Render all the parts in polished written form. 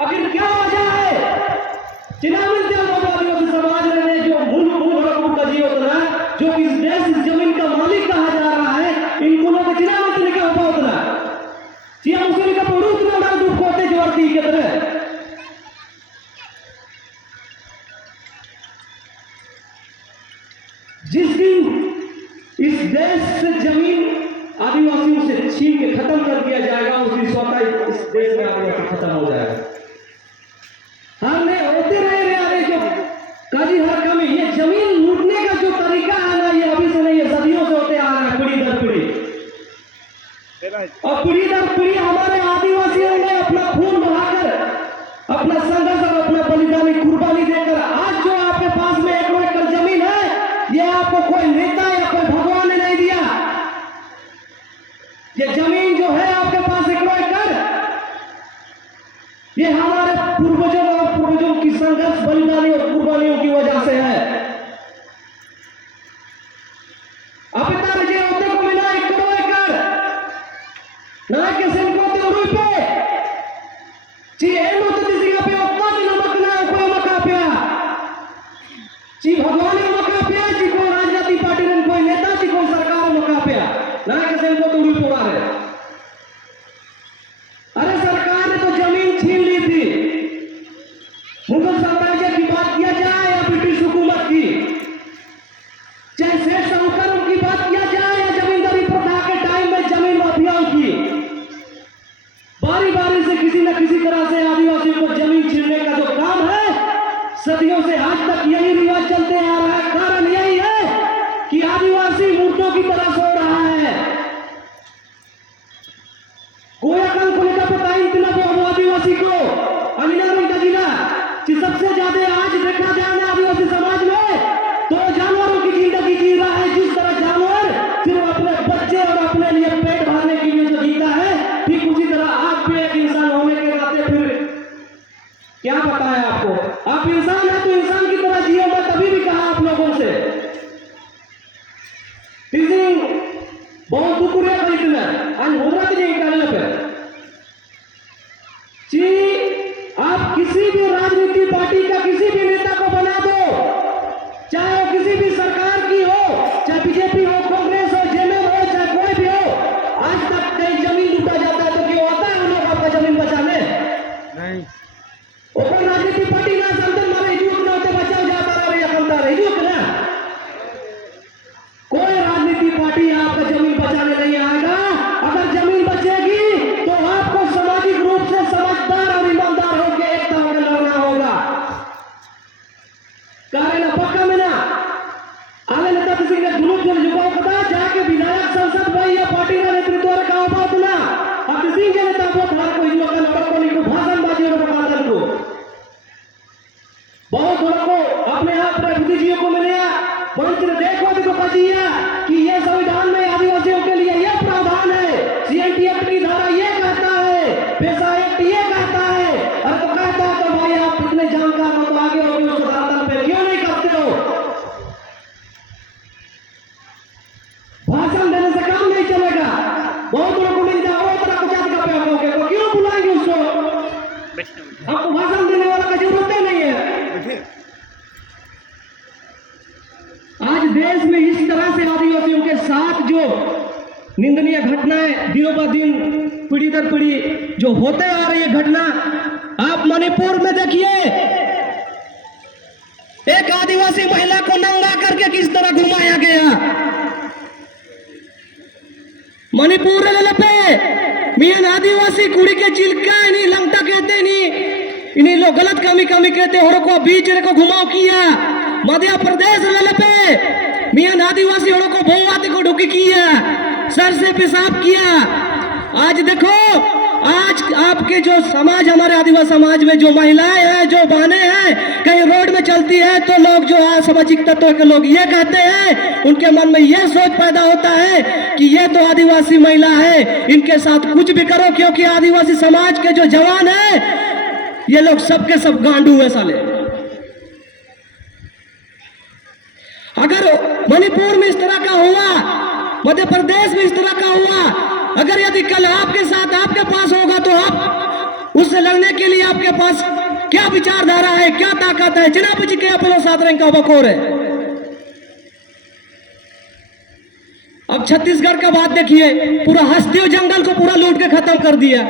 आखिर क्या वजह है? आदिवासी समाज ने जो मूल हकों का जीवन है, जो इस देश इस जमीन का मालिक कहा जा रहा है, इनको लोग चिनामत लिखा हुआ उतना चिया मुस्लिम का पड़ू उतना ना दुख होते जवाती के तरह। जिस दिन इस देश से जमीन आदिवासियों से छीन के खत्म कर दिया जाएगा, उसी स्वतः इस देश में आदिवासी खत्म हो जाएगा। हमने होते रहे जो काजी हरका में ये जमीन लूटने का जो तरीका है ना, ये अभी से नहीं, ये सदियों से होते आ रहा है, पीढ़ी दर पीढ़ी। और पीढ़ी दर पीढ़ी हमारे आदिवासियों ने अपना खून बहाकर, अपना संघर्ष और अपना बलिदानी कुर्बानी देकर आज जो आपके पास में 1 एकड़ जमीन है, ये आपको कोई नेता या कोई भगवान ने नहीं दिया। ये जमीन जो है आपके पास 1 एकड़, ये हमारे पूर्वजों और पूर्वजों की संघर्ष, बलिदानी और कुर्बानियों की वजह से है। अब इतना जे होते को मिला 1 एकड़ ना के सिंको ते रुपए ची एनो ते दिसिगा पे ओत्ता दिन मकना कोई मका पे ची भगवान मका पे ची को राजनीतिक पार्टी ने कोई नेता ची कोई सरकार मका पे ना के सिंको ते रुपए वाले। अरे सरकार ने तो जमीन छीन ली थी। मुगल साम्राज्य की बात किया जाए या ब्रिटिश हुकूमत की, चाहे शेष साहूकारों की बात किया जाए या जमींदारी प्रथा के टाइम में जमीन माफियाओं की, बारी बारी से किसी न किसी तरह से आदिवासियों को जमीन छीनने का जो काम है, सदियों से आज तक यही रिवाज चलते आ रहा है। कारण यही है कि आदिवासी मूर्तों की तरह सो रहा है। कोई अकल को लेकर पता ही इतना वो आदिवासी को अनिल का जिला कि सबसे ज्यादा आज देखा जाए आदिवासी समाज में तो जानवरों की जिंदगी जी रहा है। जिस तरह जानवर सिर्फ अपने बच्चे और अपने लिए पेट भरने के लिए जो जीता है, ठीक उसी तरह आप भी एक इंसान होने के नाते फिर क्या पता है आपको, आप इंसान है तो इंसान की तरह जियो। मैं तभी भी कहा आप लोगों से बहुत दुकुरिया खरीदना आज होना तो नहीं करने पे जी। आप किसी भी राजनीति पार्टी का किसी भी नेता को बना दो, चाहे वो किसी भी सरकार की हो, चाहे बीजेपी हो, कांग्रेस हो, जेएमएम हो, चाहे कोई भी हो, आज तक कहीं जमीन लूटा जाता है तो क्यों होता है उन लोग आपका जमीन बचाने? नहीं। ओपन राजनीति पार्टी ना संतन मारे हिजूक ना होते बचाव जाता रहा या कमता रहे हिजूक ना। कोई राजनीति पार्टी आपका जमीन बचाने नहीं आएगा। अगर जमीन बचेगी तो आपको सामाजिक रूप से समझदार और ईमानदार होकर एकता होकर लड़ना होगा। कारण पक्का में ना आले नेता किसी ने दुनू जन जुगाव कदा जाके विधायक संसद भाई या पार्टी का नेतृत्व रखा बात ना अब किसी के नेता बहुत हर कोई युवा का लड़को नहीं को भाषणबाजी और बकादन को बहुत लोगों को अपने आप में बुद्धिजीवियों को मिले मंच ने देखो देखो पचिया कि ये संविधान में आदिवासियों के लिए यह प्रावधान है, सीएनटी एक्ट की धारा ये कहता है, पेशा एक्ट ये कहता है। और तो कहता है तो भाई आप इतने जानकार हो तो आगे हो उस धरातल पे क्यों नहीं करते हो? भाषण देने से काम नहीं चलेगा। बहुत लोगों को मिल जाओ तरह कुछ का पे होगे तो क्यों बुलाएंगे उसको? आपको भाषण देने वाला का जरूरत ही नहीं है। आज देश में इस तरह से आदिवासियों के साथ जो निंदनीय घटनाएं दिनों ब दिन पीढ़ी दर पीढ़ी जो होते आ रही है घटना, आप मणिपुर में देखिए एक आदिवासी महिला को नंगा करके किस तरह घुमाया गया। मणिपुर पे मियान आदिवासी कुड़ी के चिल्का इन्हीं लंगटा कहते इन्हीं लोग गलत कमी कहते और को बीच को घुमाव किया। मध्य प्रदेश पे मियान आदिवासी औरों को भोवाती को ढुकी किया, सर से पेशाब किया। आज देखो आज आपके जो समाज हमारे आदिवासी समाज में जो महिलाएं हैं जो बहनें हैं कहीं रोड में चलती है तो लोग जो असामाजिक तत्वों के लोग ये कहते हैं, उनके मन में ये सोच पैदा होता है कि ये तो आदिवासी महिला है, इनके साथ कुछ भी करो क्योंकि आदिवासी समाज के जो जवान है ये लोग सबके सब गांडू है साले। अगर मणिपुर में इस तरह का हुआ, मध्य प्रदेश में इस तरह का हुआ, अगर यदि कल आपके साथ आपके पास होगा तो उससे लड़ने के लिए आपके पास क्या विचारधारा है, क्या ताकत है? जनाब जी के अपनो सादरंग का बकोर है। अब छत्तीसगढ़ का बात देखिए, पूरा हस्तियों जंगल को पूरा लूट के खत्म कर दिया।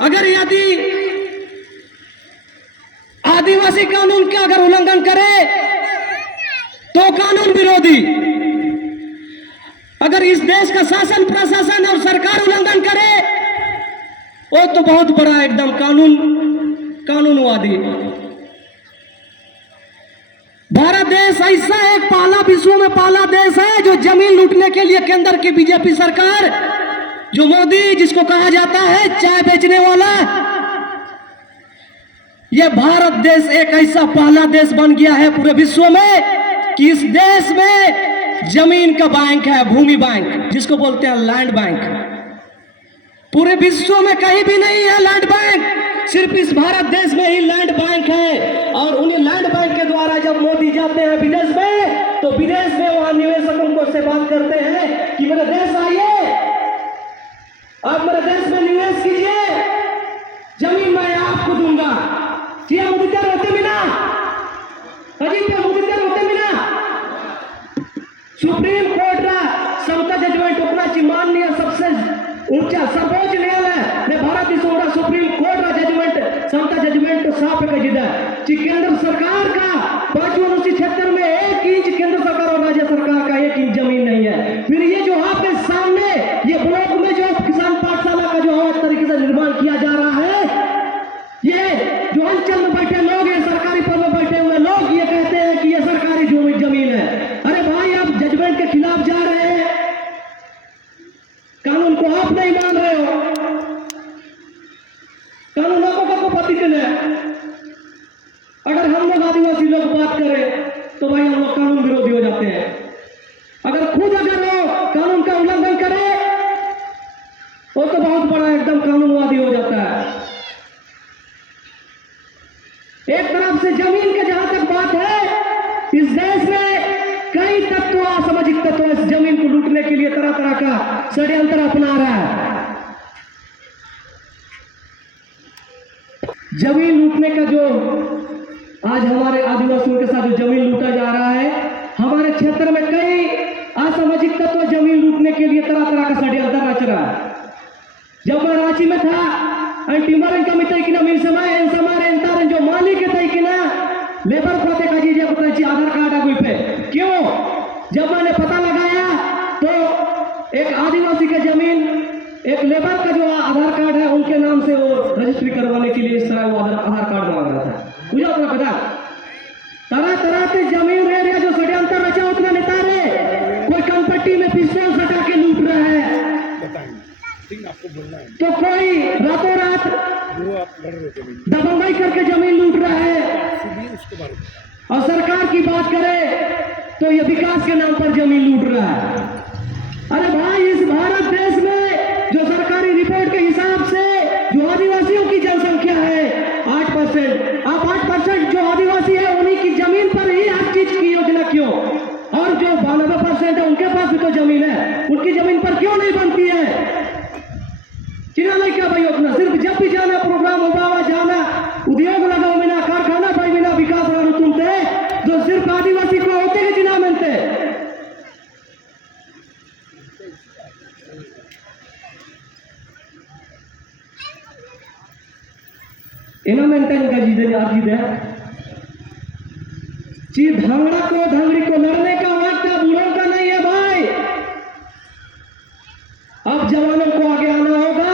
अगर यदि आदिवासी कानून का अगर उल्लंघन करे तो कानून विरोधी, अगर इस देश का शासन प्रशासन और सरकार उल्लंघन करे वो तो बहुत बड़ा एकदम कानूनवादी। भारत देश ऐसा एक पहला विश्व में पहला देश है जो जमीन लूटने के लिए केंद्र की बीजेपी सरकार, जो मोदी जिसको कहा जाता है चाय बेचने वाला, यह भारत देश एक ऐसा पहला देश बन गया है पूरे विश्व में कि इस देश में जमीन का बैंक है, भूमि बैंक जिसको बोलते हैं लैंड बैंक। पूरे विश्व में कहीं भी नहीं है लैंड बैंक, सिर्फ इस भारत देश में ही लैंड बैंक है। और उन्हीं लैंड बैंक के द्वारा जब मोदी जाते हैं विदेश में तो विदेश में वहां निवेशकों को से बात करते हैं कि मेरे देश आइए, आप मेरे देश में निवेश कीजिए, जमीन मैं आपको दूंगा। जी मुद्दे होते बिना अजीब मुद्दे होते बिना सुप्रीम कोर्ट रा समता जजमेंट अपना माननीय सबसे ऊंचा सर्वोच्च न्यायालय ने भारत देशों सुप्रीम कोर्ट रा जजमेंट समता जजमेंट तो साफ कर दिया कि केंद्र सरकार का 5वां अनुच्छेद 76 में 1 इंच केंद्र सरकार और राज्य सरकार का 1 इंच जमीन नहीं है। फिर ये जो आपके सामने ये ब्लॉक में जो किसान पाठशाला का जो अलग तरीके से निर्माण किया जा रहा है, ये जो अंचल में बैठे लोग हैं, सरकारी पद में बैठे हुए लोग ये कहते हैं कि ये सरकारी जमीन है। अरे भाई आप जजमेंट के खिलाफ जा रहे हैं, कानून को आप नहीं मान रहे हो, कानून को पति है। अगर हम लोग आदिवासी लोग बात करें तो भाई हम लोग कानून विरोधी हो जाते हैं। अगर वो कानून का उल्लंघन करे वो तो बहुत बड़ा एकदम कानूनवादी हो जाता है। एक तरफ से जमीन के जहां तक बात है, इस देश में कई तत्व असामाजिक तत्व इस जमीन को लूटने के लिए तरह तरह का षड्यंत्र अपना रहा है। जमीन लूटने का जो आज हमारे आदिवासियों के साथ जो जमीन लूटा जा रहा है, हमारे क्षेत्र में कई असामाजिक तत्व जमीन लूटने के लिए तरह तरह का षड्यंत्र रच रहा है। जब मैं रांची में था टिमर कमिटी की मिल समय जो मालिक है लेबर को आधार कार्ड है कोई पे क्यों, जब मैंने पता लगाया तो एक आदिवासी के जमीन एक लेबर का जो आधार कार्ड है उनके नाम से वो रजिस्ट्री करवाने के लिए इस तरह वो आधार कार्ड मांग रहा था। मुझे उतना पता तरह तरह के जमीन रह जो षड्यंत्र रचा उतना नेता रे, कोई कंपट्टी में पिस्तौल सटा के लूट रहा है आपको बोलना है, तो कोई रातों रात दबंगाई करके जमीन लूट रहा है। और सरकार की बात करे तो ये विकास के नाम पर जमीन लूट रहा है। अरे भाई इस भारत देश में जो सरकारी रिपोर्ट के हिसाब से जो आदिवासियों की जनसंख्या है 8%, आप 8% जो आदिवासी है उन्हीं की जमीन पर ही हर चीज की योजना क्यों, और जो 92% है उनके पास भी तो जमीन है, उनकी जमीन पर क्यों नहीं बनती है? चिना नहीं क्या भाई अपना सिर्फ जब भी जाना प्रोग्राम होगा जाना उद्योग लगाओ बिना कारखाना भाई बिना विकास तुमते जो सिर्फ आदिवासी को होते हैं चिना मिलते इना मेंटेन का जी दे चीज धांगड़ा को धांगड़ी को लड़ने का वक्त बूढ़ों का नहीं है भाई। अब जवानों को आगे आना होगा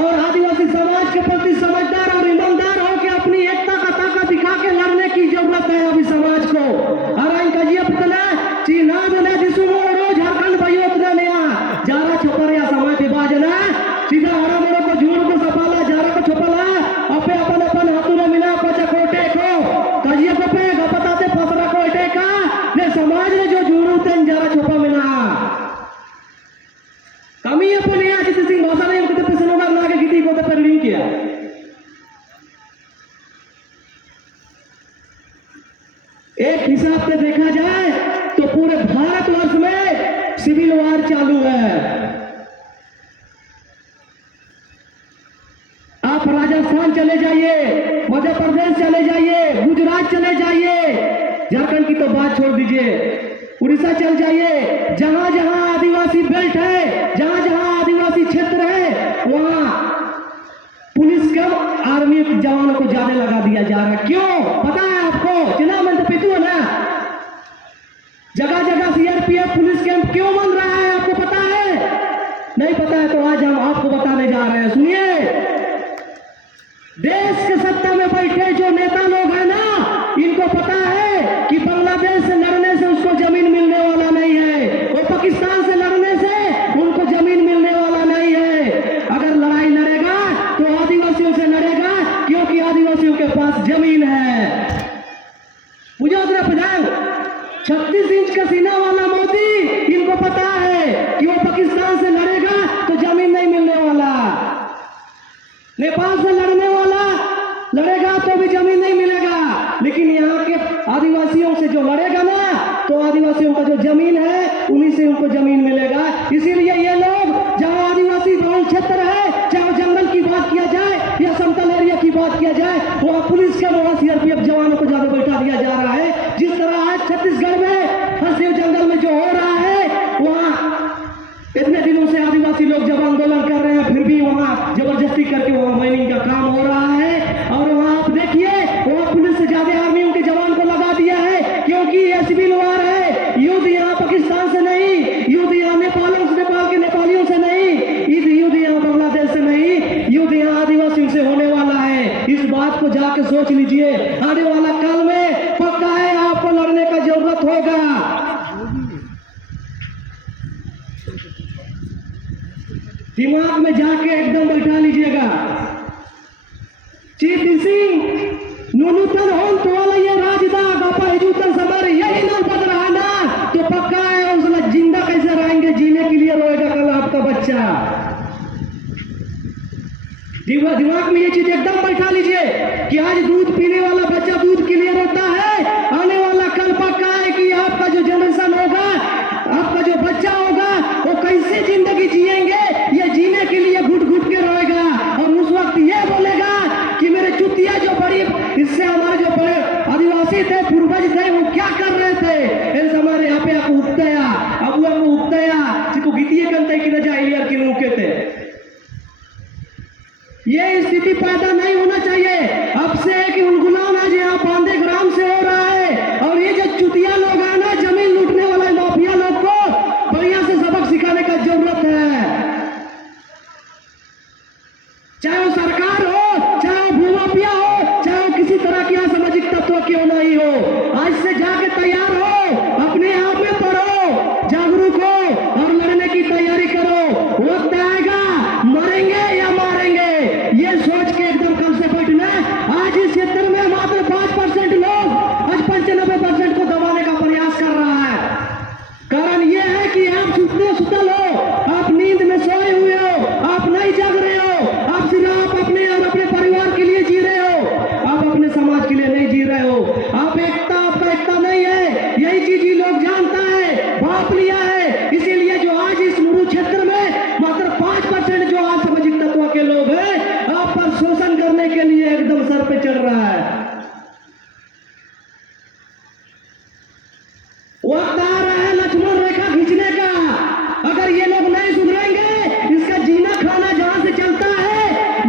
और आदिवासी समाज के प्रति समझदार और ईमानदार होकर अपनी एकता का ताकत दिखा के लड़ने की जरूरत है अभी समाज को। और इनका ये पता चीना देना जिसको रोज झारखंड भाई उतना नया जारा छुपरिया समय के बाजना सीधा हरा मोड़ो को झूठ को सपाला जारा को छुपला अपे अपन अपन हाथों में मिला पचा कोटे को कजिया को पे गपताते फसरा को इटे का ने समाज ने जो झूठ उतन जारा छुपा मिला kami apa nih ya kita sing bahasa yang kita pesan orang lagi kita kota perlink ya. एक हिसाब से देखा जाए तो पूरे भारतवर्ष में सिविल वार चालू है। राजस्थान चले जाइए, मध्य प्रदेश चले जाइए, गुजरात चले जाइए, झारखंड की तो बात छोड़ दीजिए, उड़ीसा चल जाइए, जहां जहां आदिवासी बेल्ट है, जहां जहां आदिवासी क्षेत्र है, वहां पुलिस कम, आर्मी के जवानों को ज्यादा लगा दिया जा रहा है। क्यों? पता है आपको? जिला मंत्र पितू है ना, जगह जगह सीआरपीएफ पुलिस कैंप क्यों बन रहा है, आपको पता है? नहीं पता है तो आज हम आपको बताने जा रहे हैं। सुनिए, देश के सत्ता में बैठे जो नेता लोग हैं ना, इनको पता है कि बांग्लादेश से लड़ने से उसको जमीन मिलने वाला नहीं है, और पाकिस्तान से लड़ने से उनको जमीन मिलने वाला नहीं है। अगर लड़ाई लड़ेगा तो आदिवासियों से लड़ेगा, क्योंकि आदिवासियों के पास जमीन है। मुझे उधर प्रधान 36 इंच का सीना वाला मोदी, इनको पता है कि वो पाकिस्तान से लड़ेगा तो जमीन नहीं मिलने वाला, नेपाल से लड़ने वाला लड़ेगा तो भी जमीन नहीं मिलेगा, लेकिन यहाँ के आदिवासियों से जो लड़ेगा ना, तो आदिवासियों का जो जमीन है उन्हीं से उनको जमीन मिलेगा। इसीलिए ये लोग जहाँ आदिवासी बहुल क्षेत्र है, चाहे जंगल की बात किया जाए या समतल एरिया की बात किया जाए, वहाँ पुलिस के वहाँ सीआरपीएफ जवानों को ज्यादा बैठा दिया जा रहा है। जिस तरह आज छत्तीसगढ़ में हरदेव जंगल में जो हो रहा है, वहाँ इतने दिनों से आदिवासी लोग जब आंदोलन कर रहे हैं, फिर भी वहाँ जबरदस्ती करके वहाँ माइनिंग का काम हो रहा है, और वहाँ आप देखिए वहाँ पुलिस से ज्यादा आर्मी उनके जवान को लगा दिया है, क्योंकि ये सिविल वार है। युद्ध यहाँ पाकिस्तान से नहीं, युद्ध यहाँ नेपाल के नेपालियों से नहीं, युद्ध यहाँ बांग्लादेश से नहीं, युद्ध यहाँ आदिवासियों से होने वाला है। इस बात को जाके सोच लीजिए, आने वाला काल में पक्का है आपको लड़ने का जरूरत होगा। दिमाग में जाके एकदम बैठा लीजिएगा। चीती सिंह नुनुतन होन तो वाला ये राजदा गापा हिजूतन समर यही ना पद रहा ना, तो पक्का है उसला जिंदा कैसे रहेंगे, जीने के लिए रोएगा कल आपका बच्चा। दिमाग में ये चीज एकदम बैठा लीजिए कि आज दूध पीने वाला बच्चा दूध के लिए रोता है, आने वाला कल पक्का है कि आपका जो जनरेशन होगा, आपका जो बच्चा होगा, वो कैसे जिंदगी जिएंगे, ये जीने के लिए घुट घुट के रोएगा। और उस वक्त ये बोलेगा कि मेरे चुतिया जो बड़ी, इससे हमारे जो बड़े आदिवासी थे, पूर्वज थे, वो क्या कर रहे थे, हमारे यहाँ पे आपको उगतया, अब वो उगतया जिसको गीतिए कंते की न जाए यार कि मुके थे। ये स्थिति पैदा नहीं होना चाहिए। अब से कि उनगुलाम आज यहाँ बांदे ग्राम से हो रहा है, और ये जो चुतिया लोग हैं ना, जमीन लूटने वाले माफिया लोग को बढ़िया से सबक सिखाने का जरूरत है। चाहे वो सरकार हो, चाहे वो भूमाफिया हो, चाहे वो किसी तरह की असामाजिक तत्व क्यों नहीं हो, आज से जाके तैयार हो, अपने आप में पढ़ो, जागरूक हो और लड़ने की तैयारी करो। वक्त आएगा मरेंगे या मारेंगे, ये सोच के एकदम कम से बैठना। आज इस क्षेत्र में मात्र 5% लोग आज 95% को दबाने का प्रयास कर रहा है। कारण ये है कि आप सुतल हो, आप नींद में सोए हुए हो, आप नहीं जाग रहे हो, आप सिर्फ अपने और अपने परिवार के लिए जी रहे हो, आप अपने समाज के लिए नहीं जी रहे हो। आप एकता, आपका एकता नहीं है, यही चीज ही लोग जानता है, भाप लिया है। इसीलिए जो आज इस मुरु क्षेत्र में मात्र 5% जो आज सामाजिक तत्व के लोग हैं, आप पर शोषण करने के लिए एकदम सर पे चढ़ रहा है। वक्त आ रहा है लक्ष्मण रेखा खींचने का। अगर ये लोग नहीं सुधरेंगे, इसका जीना खाना जहां से चलता है,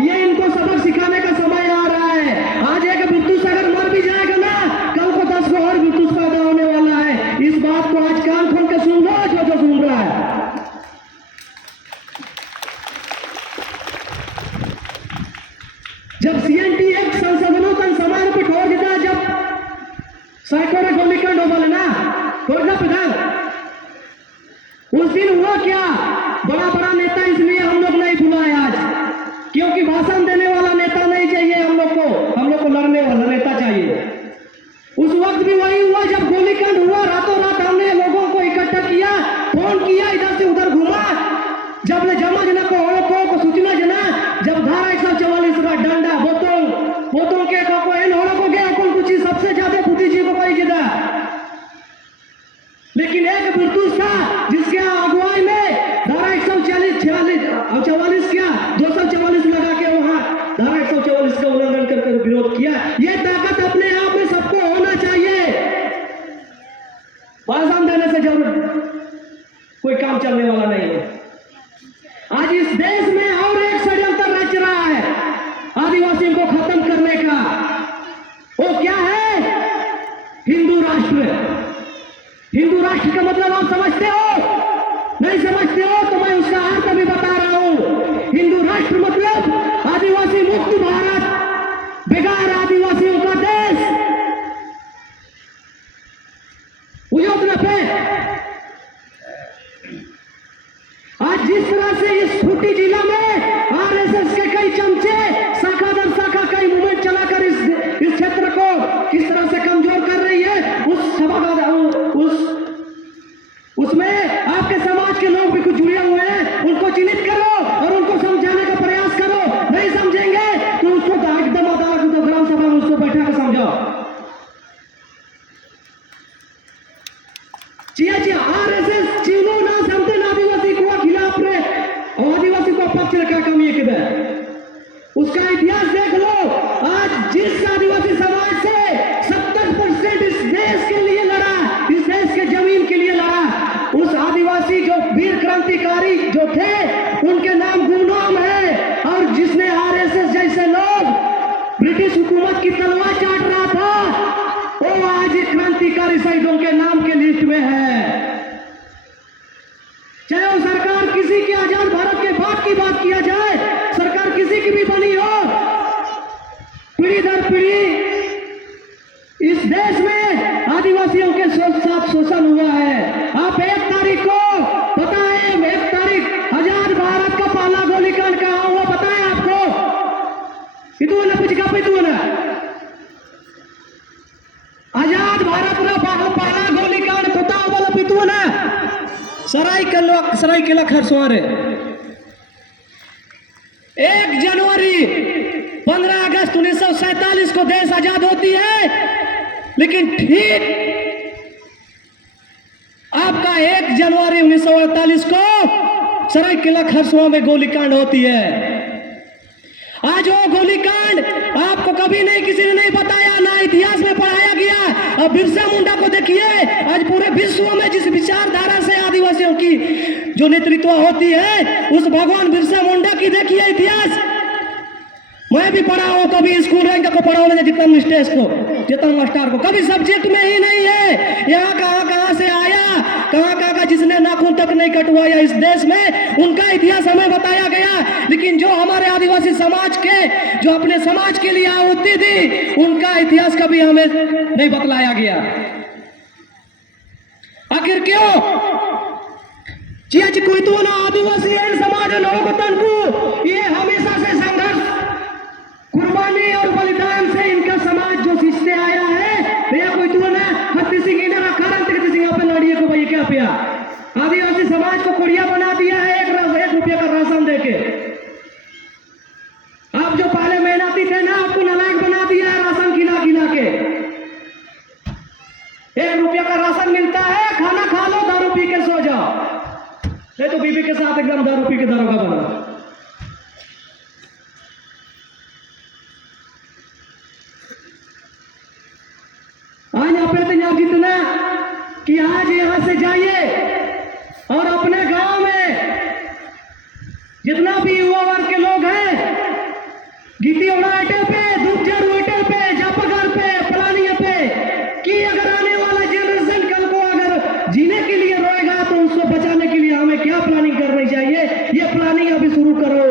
ये इनको सबक सिखाने का समय आ रहा है। आज एक बिरतुस अगर मर भी जाएगा ना, कल को 10 को और बिरतुस पैदा होने वाला है। इस बात को आज कान खोल के सुन लो, जो सुन रहा है। जब सीएनटी एक्ट संशोधनों का समारोह पे ठोर देता, जब साइकोरे गोलीकांड हो बोले ना, ठोरना प्रधान, उस दिन हुआ क्या? बड़ा बड़ा नेता इसलिए हम लोग नहीं बुलाए आज, क्योंकि भाषण देने वाला नेता नहीं चाहिए हम लोग को लड़ने वाला नेता चाहिए। उस वक्त भी वही हुआ, जब गोलीकांड हुआ, रातों रात हमने लोगों को इकट्ठा किया, फोन किया, इधर से उधर घुमा, जब ले जमा जना को सूचना जना, जब धारा 144 का डंडा बोतों के को इन होड़ों को गया कुछ सबसे ज्यादा बुद्धिजीवी को पाई गिदा। लेकिन एक बिरतुस था जिसके अगुवाई में धारा 144 क्या 244 लगा के वहां धारा 144 का हैं। आज इस देश में और एक षड्यंत्र रच रहा है आदिवासियों को खत्म करने का। वो क्या है? हिंदू राष्ट्र। हिंदू राष्ट्र का मतलब आप समझते हो? नहीं समझते हो तो मैं उसका अर्थ भी बता रहा हूं। हिंदू राष्ट्र मतलब आदिवासी मुक्त भारत, बेकार आदिवासियों का देश। उतना पे आज जिस तरह से इस खूंटी जिला में आरएसएस के कई चमचे शाखा दर शाखा कई मूवमेंट चलाकर इस क्षेत्र को किस तरह से कमजोर कर रही है, उसमें आपके समाज के लोग भी कुछ जुड़े हुए हैं। उनको चिन्हित करो और उनको समझाने का प्रयास करो। नहीं समझेंगे तो उसको एकदम अदालत तो ग्राम सभा में उसको बैठा कर समझाओ। आरएसएस चीनो ना समझते आदिवासी को खिलाफ रे आदिवासी को पक्ष रखा कमी है किधर। उसका इतिहास देख लो। आज जिस आदिवासी समाज से 70% इस देश के लिए लड़ा, इस देश के जमीन के लिए लड़ा, उस आदिवासी जो वीर क्रांतिकारी जो थे उनके नाम गुमनाम है। और जिसने आरएसएस जैसे लोग ब्रिटिश हुकूमत की तलवार चाट रहा था वो आज क्रांतिकारी शहीदों के नाम के लिस्ट में है। चाहे वो सरकार किसी की आजाद भारत के बाद की बात किया जाए, सरकार किसी की भी बनी हो, पीढ़ी दर पीढ़ी इस देश में आदिवासियों के साथ शोषण हुआ है। आप 1 तारीख को पता है, 1 तारीख आजाद भारत का पहला गोलीकांड कहां हुआ पता है आपको? इतू ना कुछ का पितू ना आजाद भारत का पहला गोलीकांड पता वाला पितू ना सरायकेला खरसवार। 1 जनवरी 15 अगस्त 1947 को देश आजाद होती है, लेकिन ठीक आपका 1 जनवरी 1948 को सरायकेला खरसवां में गोलीकांड होती है। आज वो गोलीकांड आपको कभी नहीं किसी ने नहीं बताया, ना इतिहास में पढ़ाया गया। अब बिरसा मुंडा को देखिए, आज पूरे विश्व में जिस विचारधारा से आदिवासियों की जो नेतृत्व होती है, उस भगवान बिरसा मुंडा की देखिए इतिहास। मैं भी पढ़ा हूं, कभी स्कूल रैंक को पढ़ा हूं, जितना मिस्टेस को जितना मास्टर को कभी सब्जेक्ट में ही नहीं है। यहाँ कहां से आया, कहां का जिसने नाखून तक नहीं कटवाया इस देश में, उनका इतिहास हमें बताया गया। लेकिन जो हमारे आदिवासी समाज के जो अपने समाज के लिए आहुति दी, उनका इतिहास कभी हमें नहीं बतलाया गया। आखिर क्यों? कोई तो ना आदिवासी समाज लोग तनकू ये हमेशा से संघर्ष, कुर्बानी और बलिदान से इनका समाज जो सीखते आया है। या कोई तो ना हत्ती सिंह ने रखा रंत सिंह पे लड़िए को भाई क्या पिया आदिवासी समाज को कुड़िया बना दिया है 1 रुपये का राशन देके। आप जो पहले मेहनती थे ना, आपको नालायक बना दिया है राशन खिला खिला के। 1 रुपये का राशन मिलता है, खाना खा लो, दारू पी के सो जाओ, नहीं तो बीबी के साथ एकदम दारू पी के दारोगा बना। आज आप जितना कि आज यहां से जाइए और अपने गांव में जितना भी युवा वर्ग के लोग हैं, गीतीओड़ा अड्डे पे, दूधजर अड्डे पे, जापागार पे, पलानी पे, कि अगर आने वाला जनरेशन कल को अगर जीने के लिए रोएगा तो उसको बचाने के लिए हमें क्या प्लानिंग करनी चाहिए, ये प्लानिंग अभी शुरू करो।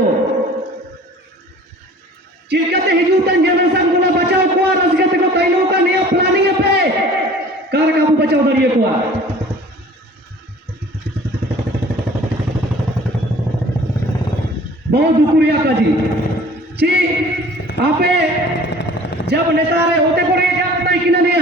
चिलकते हिजूतन जनरेशन को बचाओ को रसगत को कई लोगों का नया प्लानिंग पे कार काबू बचाओ दरिए को। बहुत दुकुरिया का जी आपे जब नेता रहे होते को रे क्या होता है कि नहीं।